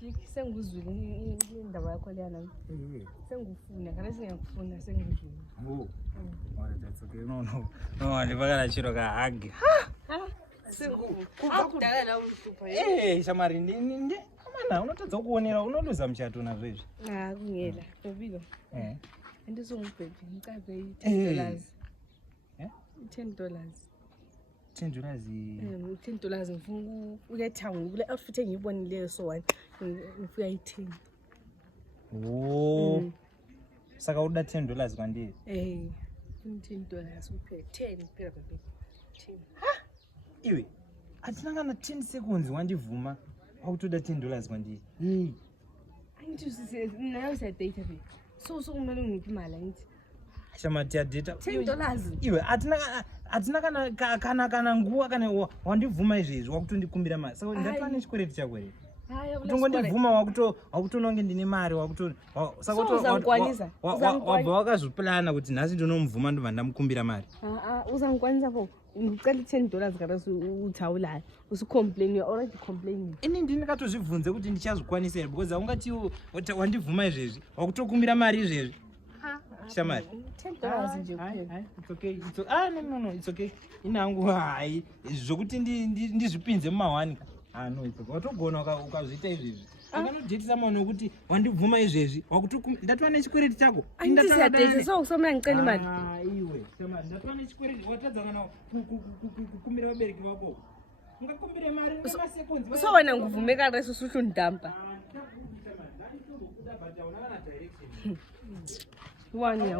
Slick senguzwile indaba yakho leyana. Sengufuna kana singakufuna senguzwile. Oh. That's okay. No. Alivakala chiro ka hug. Akudala la uhlupha. Shamari ndi kamana unotadza kuonera unoluza mchato nazvo izvi. Kungela. Ubilo. Andizongibheki ngicave $10. $10. $10 ngifuna ukuyathenga kule outfit engiyibonileyo so one ngifuna uyayithenga. Oh. Saka uda $10 kwandiri. $10 kuphela 10 kuphela baby 10. Iwe atina kana 10 seconds wandivuma akutoda $10 kwandiri. Angithi nayo sa data baby. So kumele ungiphi imali angithi. Shamati ya data $10. Iwe atina kana nguwa kana wandivuma izvezvi wakutondikumbira mari. Saka ndatwane chikwereti chako here. Kutongondivuma wakutononge ndine mari wakuto saka uzangikwanisa wabva wakazviplana kuti nhasi ndonomuvuma ndobva ndamukumbira mari. Uzangikwanisa po ngicela $10 kana uthaulayo usicomplain you already complaining. Ini ndinakatozvibvunze kuti ndichazvikwanisa here because aungati wandivuma izvezvi wakutokumbira mari izvezvi. Shamari $10 nje kuphela. It's okay. No, it's okay. Inangu hai zvokuti ndizvipinze mumahwani. No, it's okay. Watogona ukazviita izvezvi. Akanodhetisa munhu nokuti wandivhuma izvezvi ndatova nechikwereti chako. Ndatisadete so kusomera ngicela imali. Iwe Shamari ndatova nechikwereti watadza kana kukumbira vabereki vako. Ungakumbire mari ngamaseconds. So wena nguvume kana susu ndampa. One ya